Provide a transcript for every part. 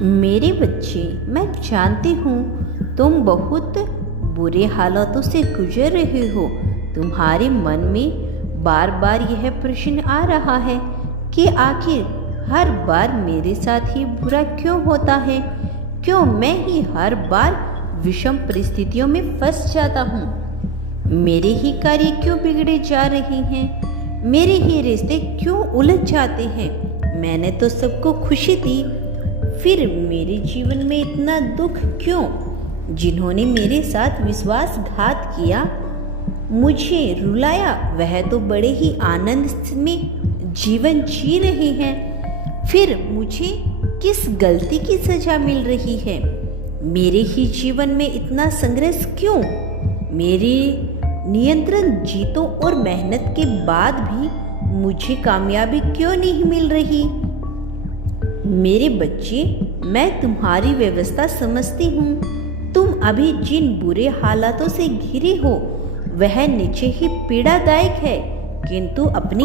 मेरे बच्चे, मैं जानती हूँ तुम बहुत बुरे हालातों से गुजर रहे हो। तुम्हारे मन में बार बार यह प्रश्न आ रहा है कि आखिर हर बार मेरे साथ ही बुरा क्यों होता है, क्यों मैं ही हर बार विषम परिस्थितियों में फंस जाता हूँ। मेरे ही कार्य क्यों बिगड़े जा रहे हैं, मेरे ही रिश्ते क्यों उलझ जाते हैं। मैंने तो सबको खुशी दी, फिर मेरे जीवन में इतना दुख क्यों। जिन्होंने मेरे साथ विश्वासघात किया, मुझे रुलाया, वह तो बड़े ही आनंद में जीवन जी रहे हैं, फिर मुझे किस गलती की सजा मिल रही है। मेरे ही जीवन में इतना संघर्ष क्यों। मेरे नियंत्रण जीतों और मेहनत के बाद भी मुझे कामयाबी क्यों नहीं मिल रही। मेरे बच्चे, मैं तुम्हारी व्यवस्था समझती हूँ। तुम अभी जिन बुरे हालातों से घिरे हो वह नीचे ही पीड़ादायक है, किंतु अपनी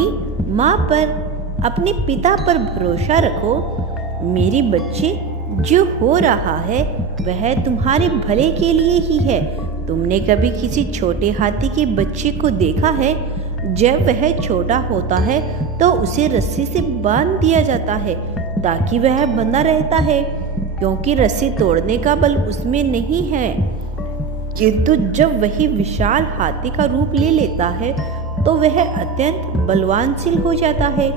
माँ पर, अपने पिता पर भरोसा रखो। मेरे बच्चे, जो हो रहा है वह तुम्हारे भले के लिए ही है। तुमने कभी किसी छोटे हाथी के बच्चे को देखा है? जब वह छोटा होता है तो उसे रस्सी से बांध दिया जाता है ताकि वह बंधा रहता है, क्योंकि रस्सी तोड़ने का बल उसमें नहीं है। किंतु जब वही विशाल हाथी का रूप ले लेता है तो वह अत्यंत बलवानशील हो जाता है,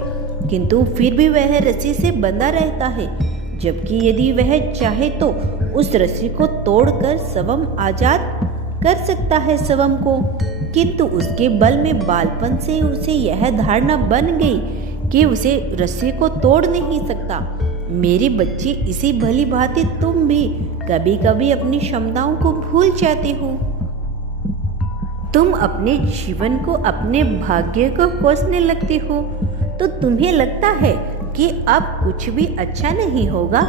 किंतु फिर भी वह रस्सी से बंधा रहता है। जबकि यदि वह चाहे तो उस रस्सी को तोड़कर स्वयं आजाद कर सकता है स्वयं को, किंतु उसके बल में बालपन से उसे यह धारणा बन गई कि उसे रस्सी को तोड़ नहीं सकता। मेरे बच्चे, इसी भली भांति तुम भी कभी कभी अपनी क्षमताओं को भूल जाते हो। तुम अपने जीवन को, अपने भाग्य को कोसने लगते हो, तो तुम्हें लगता है कि अब कुछ भी अच्छा नहीं होगा,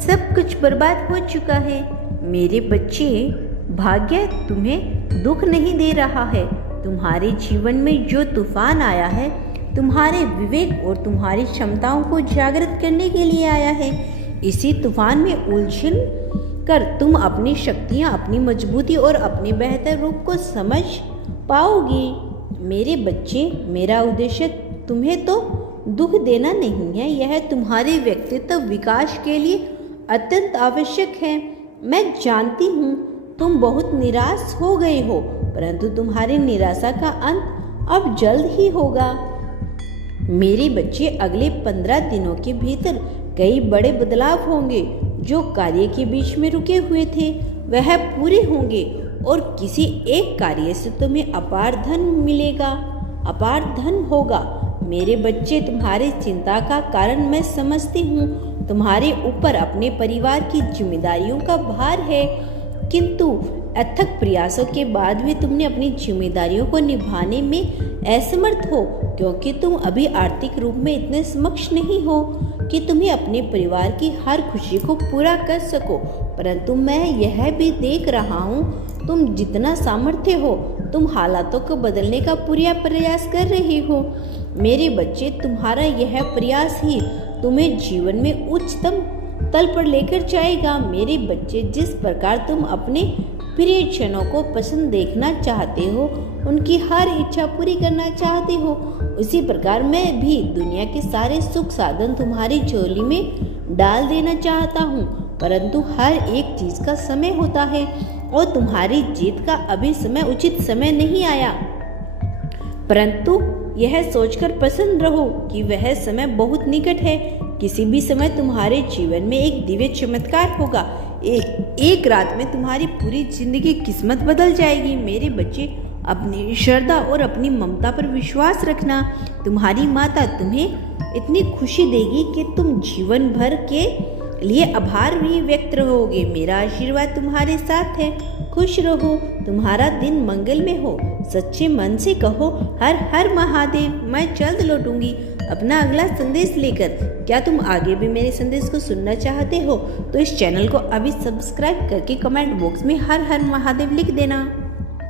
सब कुछ बर्बाद हो चुका है। मेरे बच्चे, भाग्य तुम्हें दुख नहीं दे रहा है। तुम्हारे जीवन में जो तूफान आया है तुम्हारे विवेक और तुम्हारी क्षमताओं को जागृत करने के लिए आया है। इसी तूफान में उलझन कर तुम अपनी शक्तियाँ, अपनी मजबूती और अपने बेहतर रूप को समझ पाओगे। मेरे बच्चे, मेरा उद्देश्य तुम्हें तो दुख देना नहीं है, यह तुम्हारे व्यक्तित्व विकास के लिए अत्यंत आवश्यक है। मैं जानती हूँ तुम बहुत निराश हो गए हो, परंतु तुम्हारी निराशा का अंत अब जल्द ही होगा। मेरे बच्चे, अगले 15 दिनों के भीतर कई बड़े बदलाव होंगे। जो कार्य के बीच में रुके हुए थे वह पूरे होंगे और किसी एक कार्य से तुम्हें अपार धन मिलेगा, अपार धन होगा। मेरे बच्चे, तुम्हारी चिंता का कारण मैं समझती हूँ। तुम्हारे ऊपर अपने परिवार की जिम्मेदारियों का भार है, किंतु अथक प्रयासों के बाद भी तुमने अपनी जिम्मेदारियों को निभाने में असमर्थ हो, क्योंकि तुम अभी आर्थिक रूप में इतने सक्षम नहीं हो कि तुम्हें अपने परिवार की हर खुशी को पूरा कर सको। परंतु मैं यह भी देख रहा हूँ तुम जितना सामर्थ्य हो, तुम हालातों को बदलने का पूरा प्रयास कर रहे हो। मेरे बच्चे, तुम्हारा यह प्रयास ही तुम्हें जीवन में उच्चतम तल पर लेकर जाएगा। मेरे बच्चे, जिस प्रकार तुम अपने प्रियजनों को पसंद देखना चाहते हो, उनकी हर इच्छा पूरी करना चाहते हो, उसी प्रकार मैं भी दुनिया के सारे सुख साधन तुम्हारी झोली में डाल देना चाहता हूँ। परंतु हर एक चीज का समय होता है और तुम्हारी जीत का अभी समय, उचित समय नहीं आया। परंतु यह सोचकर प्रसन्न रहो कि वह समय बहुत निकट है। किसी भी समय तुम्हारे जीवन में एक दिव्य चमत्कार होगा। एक रात में तुम्हारी पूरी जिंदगी किस्मत बदल जाएगी। मेरे बच्चे, अपनी श्रद्धा और अपनी ममता पर विश्वास रखना। तुम्हारी माता तुम्हें इतनी खुशी देगी कि तुम जीवन भर के लिए आभार भी व्यक्त रहोगे। मेरा आशीर्वाद तुम्हारे साथ है। खुश रहो, तुम्हारा दिन मंगल में हो। सच्चे मन से कहो हर हर महादेव। मैं जल्द लौटूंगी अपना अगला संदेश लेकर। क्या तुम आगे भी मेरे संदेश को सुनना चाहते हो तो इस चैनल को अभी सब्सक्राइब करके कमेंट बॉक्स में हर हर महादेव लिख देना।